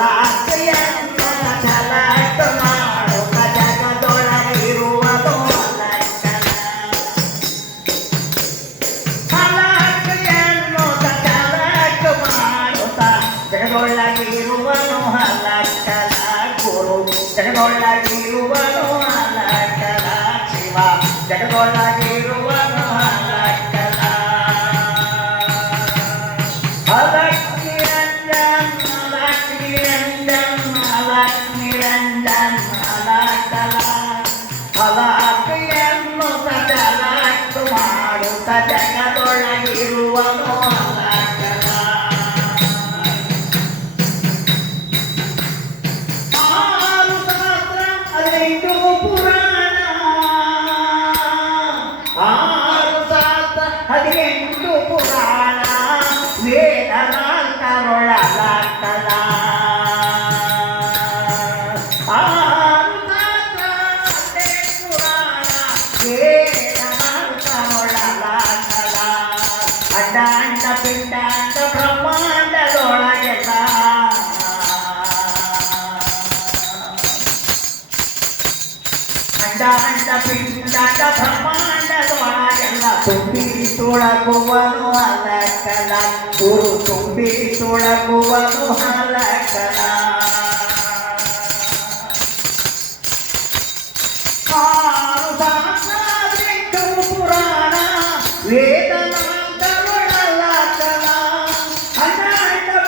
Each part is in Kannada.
ಹಲಾಕೆಯನ್ನು ಝಲಕ್ ಮಾಡುತ್ತ ಜಗದೊಳಗಿರುವುದು ಅಲಕ್ಕಲ. ಹಲಾಕೆಯನ್ನು ಝಲಕ್ ಮಾಡುತ್ತ ಜಗದೊಳಗಿರುವನು ಅಲಕ್ಕಲ. ಗುರು ಜಗದೊಳಗಿರುವನು ಅಲಕ್ಕಲ. ಶಿವ ಜಗದೊಳಗಿರುವನು ಅಲಕ್ಕಲ. ಅಲಕ್ ನಿರಂಜನ್ ಅಲಕ್ ನಿರಂಜನ್ ಅಲಕ್ ನಿರಂಜನ್ ಅಲಕ್ಕಲ. ಹಲಾಕೆಯನ್ನು ಝಲಕ್ ಮಾಡುತ್ತ ಜಗದೊಳಗಿರುವನು ಅಲಕ್ಕಲ. ಆರು ಶಾಸ್ತ್ರ ಹದಿನೈದು ಪುರಾಣ. ಆರು ಶಾಸ್ತ್ರ ಹದಿನೆಂಟು ಪುರಾಣ ವೇದನಾಂತರೊಳಗಕ್ಕಲ. ಆರು ಶಾಸ್ತ್ರ ಹದಿನೆಂಟು ಪುರಾಣ ವೇದನಾಂತರೊಳಗಕ್ಕಲ. ಅಂಡಾಂಡ ಪಿಂಡಾಂಡ ಬ್ರಹ್ಮಾಂಡದೊಳಗೆಲ್ಲ ಅಂಡ ಪಿಂಡಾಂಡ ಬ್ರಹ್ಮಾಂಡದೊಳಗೆಲ್ಲ ತುಂಬಿ ತುಳಕುವನು ಅಲಕ್ಕಲ. ಗುರು ತುಂಬಿ ತುಳಕುವನು ಅಲಕ್ಕಲ. ಆರು ಶಾಸ್ತ್ರ ಹದಿನೆಂಟು ಪುರಾಣ ವೇದನಾಂತರೊಳಗಕ್ಕಲ. ಅಂಡ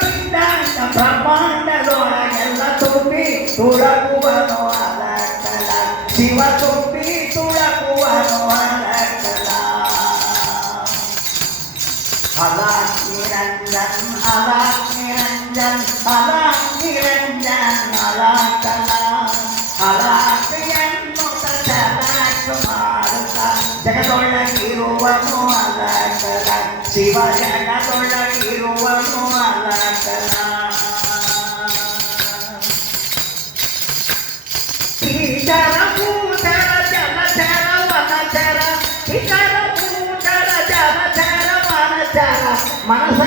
ಪಿಂಡಾಂಡ ಬ್ರಹ್ಮಾಂಡದೊಳಗೆಲ್ಲ ತುಂಬಿ ತುಳಕುವನು ಅಲಕ್ಕಲ. ಶಿವ ತುಂಬಿ ತುಳಕುವನು ಅಲಕ್ಕಲ. ಅಲಕ್ ನಿರಂಜನ್ ಅಲಕ್ ನಿರಂಜನ್ ಅಲಕ್ ನಿರಂಜನ್ ಅಲಕ್ಕಲ. ಹಲಾಕೆಯನ್ನು ಝಲಕ್ ಮಾಡುತ್ತ ಜಗದೊಳಗಿರುವನು ಅಲಕ್ಕಲ. ಶಿವ ಜಗದೊಳಗಿರುವನು ಅಲಕ್ಕಲ. ಈಶರ ಭೂಷರ ಜಲಚರ ವನಚರ. ಈಶರ ಭೂಷರ ಜಲಚರ ವನಚರ ಮನಸ